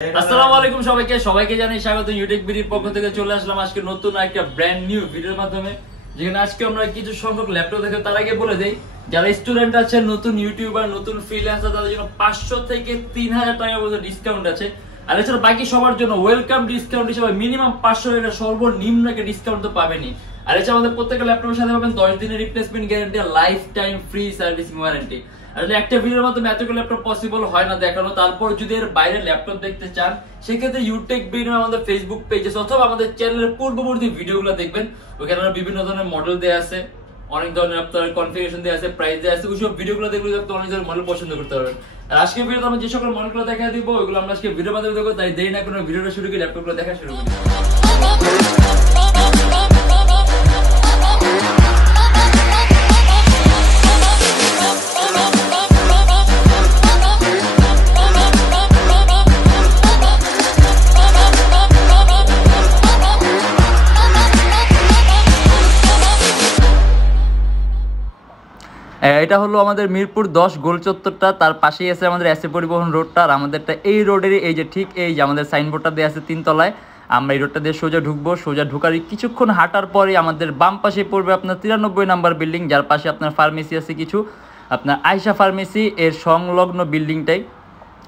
আসসালামু আলাইকুম সবাইকে জানাই স্বাগত Youtechbd এর পক্ষ থেকে চলে আসলাম আজকে নতুন একটা ব্র্যান্ড নিউ ভিডিওর মাধ্যমে যেখানে আজকে আমরা কিছু সংখ্যক ল্যাপটপ দেখে তার আগে বলে দেই যারা স্টুডেন্ট আছেন নতুন ইউটিউবার নতুন ফ্রিল্যান্সার তাদের জন্য 500 থেকে 3000 টাকা পর্যন্ত ডিসকাউন্ট আছে আর এছাড়া বাকি সবার জন্য ওয়েলকাম ডিসকাউন্ট হিসেবে মিনিমাম 500 টাকা সর্বনিম্ন একটা ডিসকাউন্ট তো পাবেনই আর এছাড়া আমাদের প্রত্যেকটা ল্যাপটপের সাথে পাবেন 10 দিনের রিপ্লেসমেন্ট গ্যারান্টি আর life time free servicing warranty আসলে একটা ভিডিওর মাধ্যমে এতগুলো ল্যাপটপ পসিবল হয় না দেখানো তারপর যদি এর বাইরে ল্যাপটপ দেখতে চান সেক্ষেত্রে Youtechbd আমাদের ফেসবুক পেজে অথবা আমাদের চ্যানেলের পূর্ববর্তী ভিডিওগুলো দেখবেন ওখানে বিভিন্ন ধরনের মডেল দেয়া আছে অনেক ধরনের আপনার কনফিগারেশন দেয়া আছে প্রাইস দেয়া আছে ওইসব ভিডিওগুলো দেখলে আপনি অনেক ধরনের মডেল পছন্দ করতে পারবেন আর আজকে ভিডিওতে আমরা যে সকল মডেলগুলো দেখাই দিব ওইগুলো আমরা আজকে ভিডিওর মাধ্যমে দেখব তাই দেরি না করে ভিডিওটা শুরু করি ল্যাপটপগুলো দেখা শুরু করি এটা হলো আমাদের মিরপুর 10 গোল চত্বরটা তার পাশেই আছে আমাদের এসএ পরিবহন রোডটা আর আমাদেরটা এই রোডেরই এই যে ঠিক এই যে আমাদের সাইনবোর্ডটা দেয়া আছে 3 তলায় আমরা এই রোডটা দিয়ে সোজা ঢুকবো সোজা ঢুকারই কিছুক্ষণ হাঁটার পরে আমাদের বাম পাশে পড়বে আপনার 93 নাম্বার বিল্ডিং যার পাশে আপনার ফার্মেসি আছে কিছু আপনার আয়শা ফার্মেসি এর সংলগ্ন বিল্ডিংটাই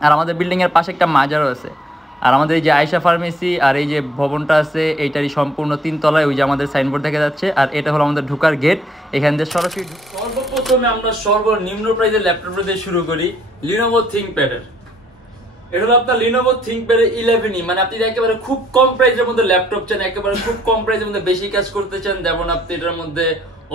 আর আমাদের বিল্ডিং এর পাশে একটা মাজারও আছে আর আমাদের এই যে আয়শা ফার্মেসি আর এই যে ভবনটা আছে এইটারই সম্পূর্ণ 3 তলায় ওই যে আমাদের সাইনবোর্ড দেখা যাচ্ছে আর এটা হলো আমাদের ঢোকার গেট এখান থেকে সরাসরি সর্বপ্রথমে আমরা সর্বনিম্ন প্রাইসের ল্যাপটপটা দিয়ে শুরু করি Lenovo ThinkPad এর এটা হলো আপনার Lenovo ThinkPad 11e মানে আপনি একেবারে খুব কম প্রাইসের মধ্যে ল্যাপটপ চান একেবারে খুব কম প্রাইসের মধ্যে বেশি কাজ করতে চান যেমন আপনি এটার মধ্যে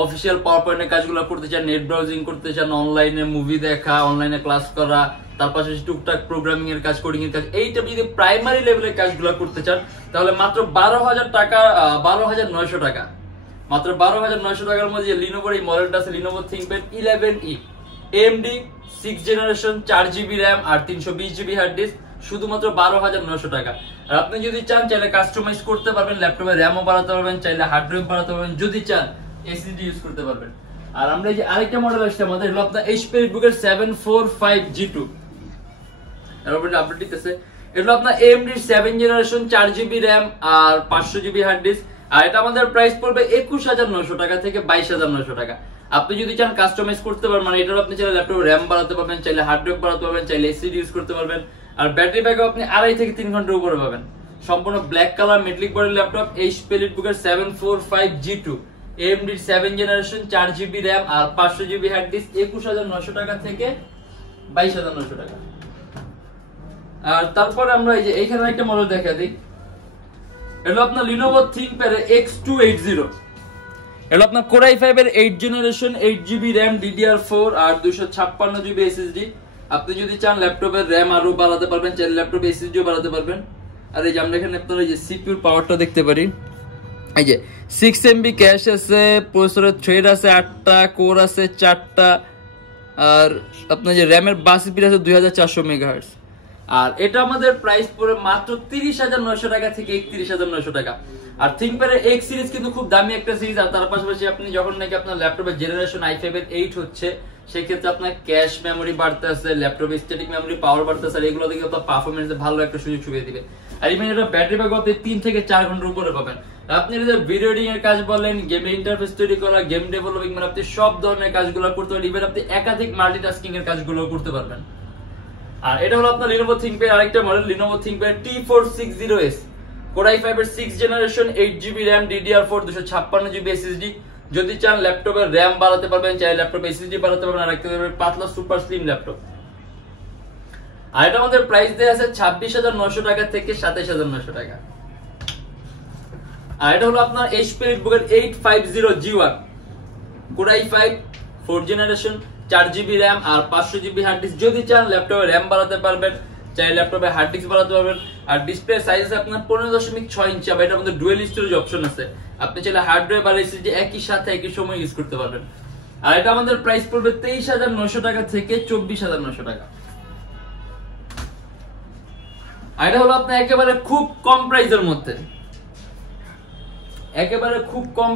অফিশিয়াল পাওয়ার পয়েন্টের কাজগুলো করতে চান নেট ব্রাউজিং করতে চান অনলাইনে মুভি দেখা অনলাইনে ক্লাস করা তার পাশাপাশি টুকটাক প্রোগ্রামিং এর কাজ কোডিং এর কাজ এইটা যদি প্রাইমারি লেভেলের কাজগুলো করতে চান তাহলে মাত্র 12000 টাকা 12900 টাকা মাত্র 12900 টাকার মধ্যে Lenovo এই মডেলটা আছে Lenovo ThinkPad 11e AMD 6 generation 4GB RAM আর 320GB হার্ড ডিস্ক শুধুমাত্র 12900 টাকা আর আপনি যদি চান চাইলে কাস্টমাইজ করতে পারবেন ল্যাপটপে RAM ও বাড়াতে পারবেন চাইলে হার্ড ড্রাইভ বাড়াতে পারবেন যদি চান SSD ইউজ করতে পারবেন আর আমরা এই যে আরেকটা মডেল আসছে আমাদের হলো আপনার HP বুকের 745G2 এর উপরে আপডেট দিতেছে এটা আপনার AMD 7 জেনারেশন 4GB RAM আর 500GB হার্ড ডিস্ক আর এটা আমাদের প্রাইস পড়বে 21900 টাকা থেকে 22900 টাকা আপনি যদি চান কাস্টমাইজ করতে পারবেন মানে এটার আপনি চাইলে ল্যাপটপে RAM বাড়াতে পারবেন চাইলে হার্ড ড্রাইভ বাড়াতে পারবেন চাইলে SSD ইউজ করতে পারবেন আর ব্যাটারি ব্যাকআপ আপনি 2.5 থেকে 3 ঘন্টার উপরে পাবেন সম্পূর্ণ ব্ল্যাক কালার মেটালিক বডির ল্যাপটপ HP বুকের 745G2 AMD 7 generation 4GB RAM আর 500GB হার্ড ডিস্ক 21900 টাকা থেকে 22900 টাকা আর তারপর আমরা এই যে এইখানে একটা মডেল দেখা দিই এটা আপনার Lenovo ThinkPad X280 এটা আপনার Core i5 এর 8 জেনারেশন 8GB RAM DDR4 আর 256GB SSD আপনি যদি চান ল্যাপটপের RAM আরো বাড়াতে পারবেন চাইলে ল্যাপটপে SSD ও বাড়াতে পারবেন আর এই যে আমরা এখানে আপনারা এই যে CPU এর পাওয়ারটা দেখতে পারি এই যে 6MB ক্যাশ আছে প্রসেসরের থ্রেড আছে 8টা কোর আছে 4টা আর আপনার যে RAM এর বাস স্পিড আছে 2400 মেগাহার্টজ আর এটা আমাদের প্রাইস পড়ে মাত্র 30900 টাকা থেকে 31900 টাকা আর ThinkPad এর X সিরিজ কিন্তু খুব দামি একটা সিরিজ আর তার পাশাপাশি আপনি যখন নাকি আপনার ল্যাপটপের জেনারেশন i5 এর 8 হচ্ছে সেই ক্ষেত্রে আপনার ক্যাশ মেমরি বাড়তে আছে ল্যাপটপে স্ট্যাটিক মেমরি পাওয়ার বাড়তে আছে আর এগুলো থেকে আপনার পারফরম্যান্সে ভালো একটা সুযোগ সুবিধা দিবে আর ইভেন এটা ব্যাটারি ব্যাকআপ 3 থেকে 4 ঘন্টার উপরে পাবেন আপনি যদি ভিডিও এডিটিং এর কাজ বলেন গেম ইন্টারফেস তৈরি করা গেম ডেভেলপিং মানে আপনি সব ধরনের কাজগুলো করতে পারবেন ইভেন আপনি একাধিক মাল্টিটাস্কিং এর কাজগুলো করতে পারবেন আর এটা হলো আপনার Lenovo ThinkPad আরেকটা model Lenovo ThinkPad T460S Core i5 এর 6 generation 8GB RAM DDR4 256GB SSD যদি চান ল্যাপটপের RAM বাড়াতে পারবেন চাইলে ল্যাপটপে SSD বাড়াতে পারবেন আর একটা পাতলা সুপার স্লিম ল্যাপটপ আর এটা আমাদের প্রাইস দেয়া আছে 26900 টাকা থেকে 27900 টাকা আর এটা হলো আপনার HP বুকের 850G1 Core i5 4 generation 4GB RAM আর 500GB হার্ড ডিস্ক যদি চান ল্যাপটপে RAM বাড়াতে পারবেন চাইলে ল্যাপটপে হার্ড ডিস্ক বাড়াতে পারবেন আর ডিসপ্লে সাইজ আছে আপনার 15.6 ইঞ্চি আর এটার মধ্যে ডুয়াল স্টোরেজ অপশন আছে আপনি চাইলে হার্ড ড্রাইভ আর SSD একই সাথে একই সময় ইউজ করতে পারবেন আর এটা আমাদের প্রাইস পড়বে 23900 টাকা থেকে 24900 টাকা আর এটা হলো আপনার একেবারে খুব কম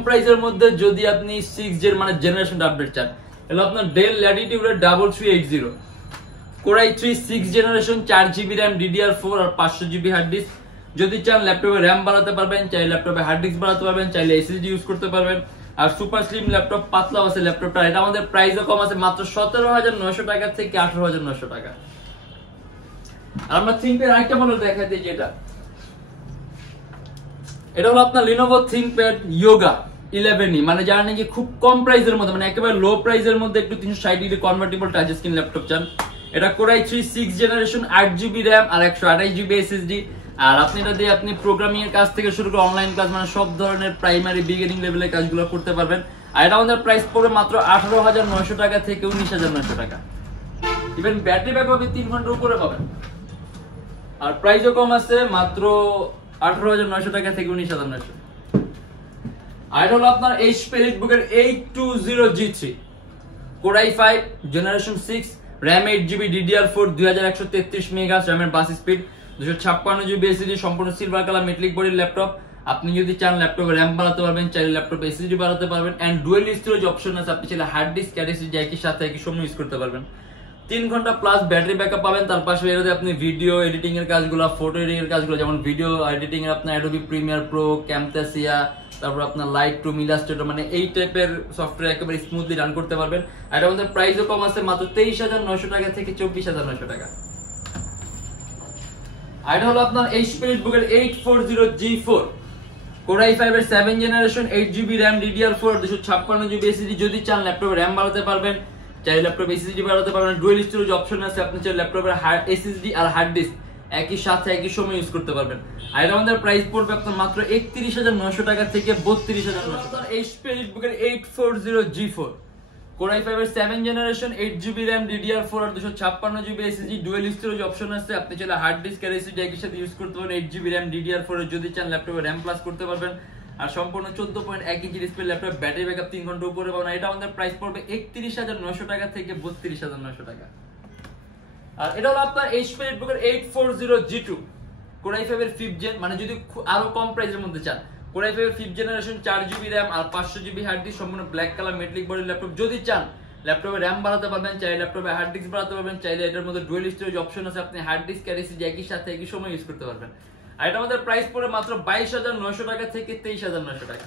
প্রাইসের মধ্যে যদি আপনি 6 এর মানে জেনারেশন আপডেট চান এটা আপনার Dell Latitude 3380 Core i3 6 generation 4GB RAM DDR4 আর 500GB হার্ড ডিস্ক। যদি চান ল্যাপটপে RAM বাড়াতে পারবেন, চাইলে ল্যাপটপে হার্ড ডিস্ক বাড়াতে পারবেন, চাইলে SSD ইউজ করতে পারবেন। আর সুপার স্লিম ল্যাপটপ, পাতলা আছে ল্যাপটপটা। এটা আমাদের প্রাইসও কম আছে, মাত্র 17,900 টাকা থেকে 18,900 টাকা। আর আমরা থিংকপ্যাড আরেকটা মডেল দেখাই দিই, যেটা এটা হলো আপনার Lenovo ThinkPad Yoga 11e, মানে যারা নাকি খুব কম প্রাইসের মধ্যে, মানে একেবারে লো প্রাইসের মধ্যে একটু 360 degree convertible touch screen laptop চান, এটা Core i3 6 generation 8GB RAM আর 128GB SSD। আর আপনি এটা দিয়ে আপনি প্রোগ্রামিং এর কাজ থেকে শুরু করে অনলাইন ক্লাস, মানে সব ধরনের প্রাইমারি বিগিনিং লেভেলের কাজগুলো করতে পারবেন। আর এটা আমাদের প্রাইস পড়বে মাত্র 18,900 টাকা থেকে 19,900 টাকা। ইভেন ব্যাটারি ব্যাকআপ 3 ঘন্টার উপরে পাবেন। আর প্রাইসও কম আছে, মাত্র 18,900 টাকা থেকে 19,900। আর এটা হলো আপনার HP EliteBook এর 820G3 Core i5 generation 6, RAM 8GB DDR4 2133 megahertz, RAM এর বাস স্পিড 256GB SSD, সম্পূর্ণ সিলভার কালার মেটালিক বডির ল্যাপটপ। আপনি যদি চান ল্যাপটপে RAM বাড়াতে পারবেন, চাইলে ল্যাপটপে SSD বাড়াতে পারবেন। এন্ড ডুয়াল স্টোরেজ অপশন আছে, আপনি চাইলে হার্ড ডিস্ক আর SSD একই সাথে একই সময় ইউজ করতে পারবেন। 3 ঘন্টা প্লাস ব্যাটারি ব্যাকআপ পাবেন। তার পাশে এর আপনি ভিডিও এডিটিং এর কাজগুলো, ফটো এডিটিং এর কাজগুলো, যেমন ভিডিও এডিটিং এর আপনার Adobe Premiere Pro, Camtasia, তারপর আপনার Lightroom, Illustrator, মানে এই টাইপের সফটওয়্যার একেবারে স্মুথলি রান করতে পারবেন। আর এটা আমাদের প্রাইসও কম আছে, মাত্র 23,900 টাকা থেকে 24,900 টাকা। আর এটা হলো আপনার HP EliteBook এর 840G4 Core i5 এর 7 generation 8GB RAM DDR4 256GB SSD। যদি চান ল্যাপটপে RAM বাড়াতে পারবেন, চাইলে ল্যাপটপে SSD বাড়াতে পারবেন। ডুয়াল স্টোরেজ অপশন আছে, আপনি চাইলে ল্যাপটপের SSD আর হার্ড ডিস্ক একই সাথে একই সময় ইউজ করতে পারবেন। আর এটা আমাদের প্রাইস পড়বে আপনার মাত্র 31,900 টাকা থেকে 32,900 টাকা। HP EliteBook এর 840G4 Core i5 এর 7 জেনারেশন 8GB RAM DDR4 আর 256GB SSD। Dual storage option আছে, আপনি চাইলে হার্ড ডিস্ক আর SSD একই সাথে ইউজ করতে পারবেন। 8GB RAM DDR4 এর যদি চান ল্যাপটপে RAM প্লাস করতে পারবেন। আর সম্পূর্ণ 14.1 inch display laptop, battery backup 3 ঘন্টা উপরে পাবেন। এটা আমাদের প্রাইস পড়বে 31,900 টাকা থেকে 32,900 টাকা। আর এটা হলো আপনার HP EliteBook এর 840G2 Core i5 এর 5th জেন, মানে যদি আরো কম প্রাইসের মধ্যে চান, Core i5 এর 5th জেনারেশন 4GB RAM আর 500GB হার্ড ডিস্ক, সম্পূর্ণ black colour metallic body laptop. যদি চান ল্যাপটপে RAM বাড়াতে পারবেন, চাইলে ল্যাপটপে হার্ড ডিস্ক বাড়াতে পারবেন, চাইলে এটার মধ্যে ডুয়াল স্টোরেজ অপশন আছে, আপনি হার্ড ডিস্ক আর SSD একই সাথে একই সময় ইউজ করতে পারবেন। আর এটা আমাদের প্রাইস পড়ে মাত্র 22,900 টাকা থেকে 23,900 টাকা।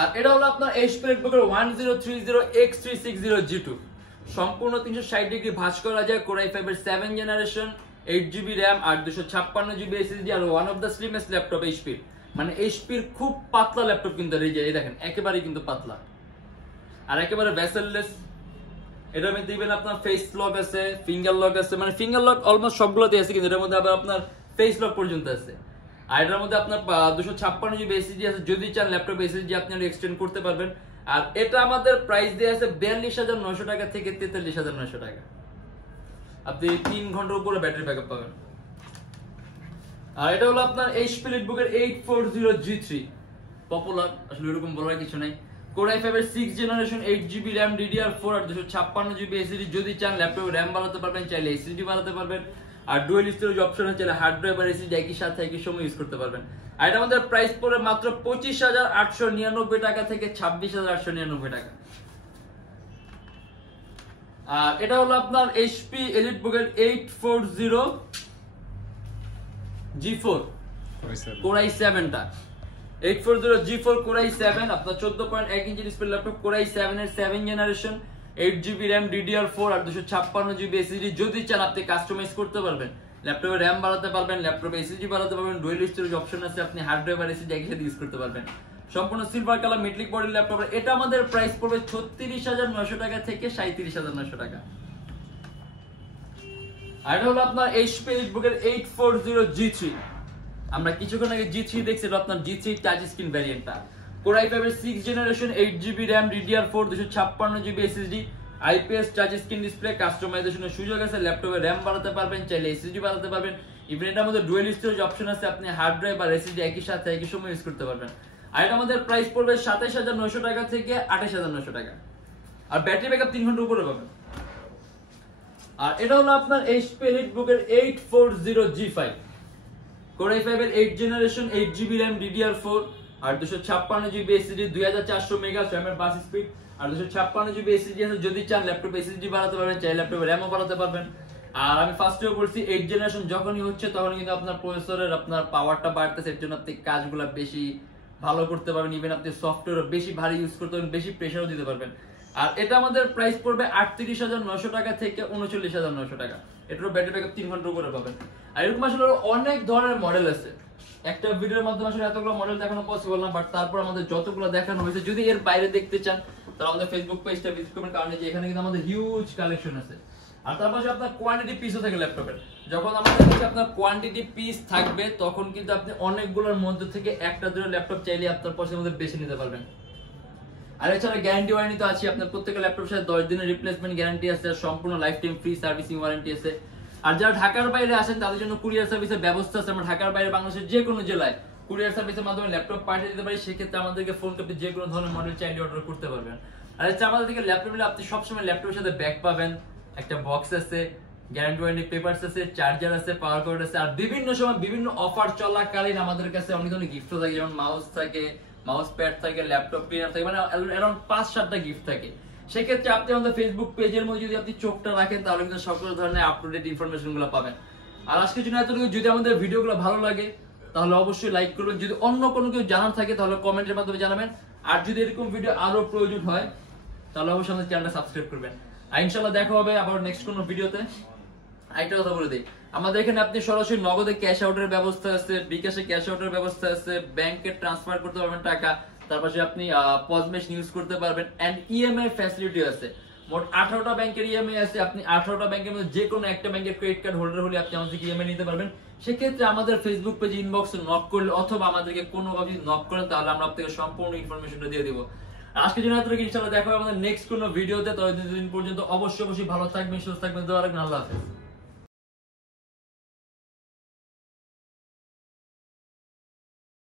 আর এটা হলো আপনার HP EliteBook এর 1030X360G2 সম্পূর্ণ 360 ডিগ্রি ভাঁজ করা যায় Core i5 এর 7 জেনারেশন 8GB RAM আর 256GB SSD। আর one of the slimmest laptop HP, মানে HP এর খুব পাতলা ল্যাপটপ কিন্তু এই দেখেন একেবারেই কিন্তু পাতলা আর একেবারে ভেসেললেস। এটার মধ্যে দিবেন আপনার ফেস লক আছে, ফিঙ্গার লক আছে, মানে ফিঙ্গার লক অলমোস্ট সবগুলোতে আছে, কিন্তু এটার মধ্যে আবার আপনার ফেস লক পর্যন্ত আছে। আর এটার মধ্যে আপনার 256GB SSD আছে, যদি চান ল্যাপটপ SSD আপনি এক্সটেন্ড করতে পারবেন। আর এটা আমাদের প্রাইস দেয়া আছে 42,900 টাকা থেকে 43,900 টাকা। আপনি 3 ঘন্টার উপরে ব্যাটারি ব্যাকআপ পাবেন। আর এটা হলো আপনার HP EliteBook এর 840G3 পপুলার, আসলে এরকম বলার কিছু নাই, Core i5 এর 6 জেনারেশন 8GB RAM DDR4 আর 256GB SSD। যদি চান ল্যাপটপে RAM বাড়াতে পারবেন, চাইলে SSD বাড়াতে পারবেন। আর ডুয়াল স্টোরেজ অপশন আছে, চাইলে হার্ড ড্রাইভ আর SSD একই সাথে একই সময় ইউজ করতে পারবেন। আর এটা আমাদের প্রাইস পড়ে মাত্র 25,899 টাকা থেকে 26,899 টাকা। আর এটা হলো আপনার HP EliteBook এর 840G4 Core i7 টা 840G4 Core i7 আপনার 14.1 inch display laptop Core i7 এর 7 জেনারেশন 8GB RAM DDR4 আর 256GB SSD। যদি চান আপনি কাস্টমাইজ করতে পারবেন, ল্যাপটপে RAM বাড়াতে পারবেন, ল্যাপটপে SSD বাড়াতে পারবেন, ডুয়াল স্টোরেজ অপশন আছে, আপনি হার্ড ড্রাইভ আর SSD একই সাথে ইউজ করতে পারবেন। সম্পূর্ণ silver colour metallic body laptop. এটা আমাদের প্রাইস পড়বে 36,900 টাকা থেকে 37,900 টাকা। আর এটা হলো আপনার HP EliteBook এর 840G3। আমরা কিছুক্ষণ আগে G3 দেখছি, এটা আপনার G3 touch screen ভ্যারিয়েন্টটা। Core i5 এর 6 generation 8GB RAM DDR4 256GB SSD, IPS touch screen display, কাস্টমাইজেশনের সুযোগ আছে, ল্যাপটপে RAM বাড়াতে পারবেন, চাইলে SSD বাড়াতে পারবেন। ইভেন এটার মধ্যে ডুয়াল স্টোরেজ অপশন আছে, আপনি হার্ড ড্রাইভ আর SSD একই সাথে একই সময় ইউজ করতে পারবেন। আর এটা আমাদের প্রাইস পড়বে 27,900 টাকা থেকে 28,900 টাকা। আর ব্যাটারি ব্যাকআপ 3 ঘন্টা উপরে পাবেন। আর এটা হলো আপনার HP EliteBook এর 840G5 Core i5 এর 8 জেনারেশন 8GB RAM DDR4 আর 256GB SSD 2400 মেগাহার্টজ RAM এর বাস স্পিড। আর 256 জিবি এসএসডি আছে, যদি চান ল্যাপটপ এসএসডি বাড়াতে পারবেন, চাই ল্যাপটপে র্যামও বাড়াতে পারবেন। আর আমি ফার্স্টেও বলছি 8 জেনারেশন যখনই হচ্ছে তখন কিন্তু আপনার প্রসেসরের আপনার পাওয়ারটা বাড়তেছে, এর জন্য আপনি কাজগুলো বেশি ভালো করতে পারবেন, ইভেন আপনি সফটওয়্যারও বেশি ভারী ইউজ করতে পারবেন, বেশি প্রেসারও দিতে পারবেন। আর এটা আমাদের প্রাইস পড়বে 38,900 টাকা থেকে 39,900 টাকা। এটারও ব্যাটারি ব্যাকআপ 3 ঘন্টার উপরে পাবেন। আর এরকম আসলে অনেক ধরনের মডেল আছে, একটা ভিডিওর মাধ্যমে আসলে এতগুলো মডেল দেখানো পসিবল না, বাট তারপর আমাদের যতগুলো দেখানো হয়েছে, যদি এর বাইরে দেখতে চান তাহলে আমাদের ফেসবুক পেজটা ভিজিট করবেন, কারণ যে এখানে কিন্তু আমাদের হিউজ কালেকশন আছে। আর তার পাশে আপনার কোয়ান্টিটি পিসও থাকে ল্যাপটপের, যখন আমাদের কাছে আপনার কোয়ান্টিটি পিস থাকবে তখন কিন্তু আপনি অনেকগুলোর মধ্যে থেকে একটা দুটো ল্যাপটপ চাইলে আপনার পছন্দের মধ্যে বেছে নিতে পারবেন। আর এছাড়া গ্যারান্টি ওয়ারেন্টি তো আছে, আপনার প্রত্যেকটা ল্যাপটপের সাথে 10 দিনের রিপ্লেসমেন্ট গ্যারান্টি আছে, আর সম্পূর্ণ life time free servicing warranty আছে। আর যারা ঢাকার বাইরে আসেন তাদের জন্য কুরিয়ার সার্ভিসের ব্যবস্থা আছে, আমরা ঢাকার বাইরে বাংলাদেশের যে কোনো জেলায় কুরিয়ার সার্ভিসের মাধ্যমে ল্যাপটপ পাঠিয়ে দিতে পারি, সেক্ষেত্রে আমাদেরকে ফোন করতে যে কোনো ধরনের মডেল চাইলে অর্ডার করতে পারবেন। আর হচ্ছে আমাদের থেকে ল্যাপটপ নিলে আপনি সবসময় ল্যাপটপের সাথে ব্যাগ পাবেন, একটা বক্স আছে, গ্যারান্টি ওয়ারেন্টি পেপারস আছে, চার্জার আছে, পাওয়ার কর্ড আছে। আর বিভিন্ন সময় বিভিন্ন অফার চলাকালীন আমাদের কাছে অনেক ধরনের গিফট থাকে, যেমন মাউস থাকে, মাউস প্যাড থাকে, ল্যাপটপ ক্লিনার থাকে, মানে অ্যারাউন্ড 5-7টা গিফট থাকে। সেক্ষেত্রে আপনি আমাদের ফেসবুক পেজের মধ্যে যদি আপনি চোখটা রাখেন তাহলে কিন্তু সকল ধরনের আপ টু ডেট ইনফরমেশন গুলো পাবেন। আর আজকের জন্য এতটুকু। যদি আমাদের ভিডিওগুলো ভালো লাগে তাহলে অবশ্যই লাইক করবেন, যদি অন্য কোনো কিছু জানার থাকে তাহলে কমেন্টের মাধ্যমে জানাবেন। আর যদি এরকম ভিডিও আরো প্রয়োজন হয় তাহলে অবশ্যই আমাদের চ্যানেলটা সাবস্ক্রাইব করবেন। আর ইনশাআল্লাহ দেখা হবে আবার নেক্সট কোনো ভিডিওতে। আরেকটা কথা বলে দিই, আমাদের এখানে আপনি সরাসরি নগদে ক্যাশ আউটের ব্যবস্থা আছে, বিকাশে ক্যাশ আউটের ব্যবস্থা আছে, ব্যাংকে ট্রান্সফার করতে পারবেন টাকা, তারপরে আপনি পজমেশ ইউজ করতে পারবেন, এন্ড ইএমআই ফ্যাসিলিটি আছে। মোট 18টা ব্যাংকের ইএমআই আছে, আপনি 18টা ব্যাংকের মধ্যে যে কোনো একটা ব্যাংকের ক্রেডিট কার্ড হোল্ডার হলে আপনি আমাদের ইএমআই নিতে পারবেন। সেক্ষেত্রে আমাদের ফেসবুক পেজে ইনবক্সে নক করলে অথবা আমাদেরকে কোনোভাবে নক করেন তাহলে আমরা আপনাকে সম্পূর্ণ ইনফরমেশনটা দিয়ে দেবো। আজকের জন্য এতটুকু, ইনশাআল্লাহ দেখা হবে আমাদের নেক্সট কোনো ভিডিওতে। ততদিন পর্যন্ত অবশ্যই ভালো থাকবেন, সুস্থ থাকবেন, দোয়া রাখবেন। আল্লাহ হাফেজ।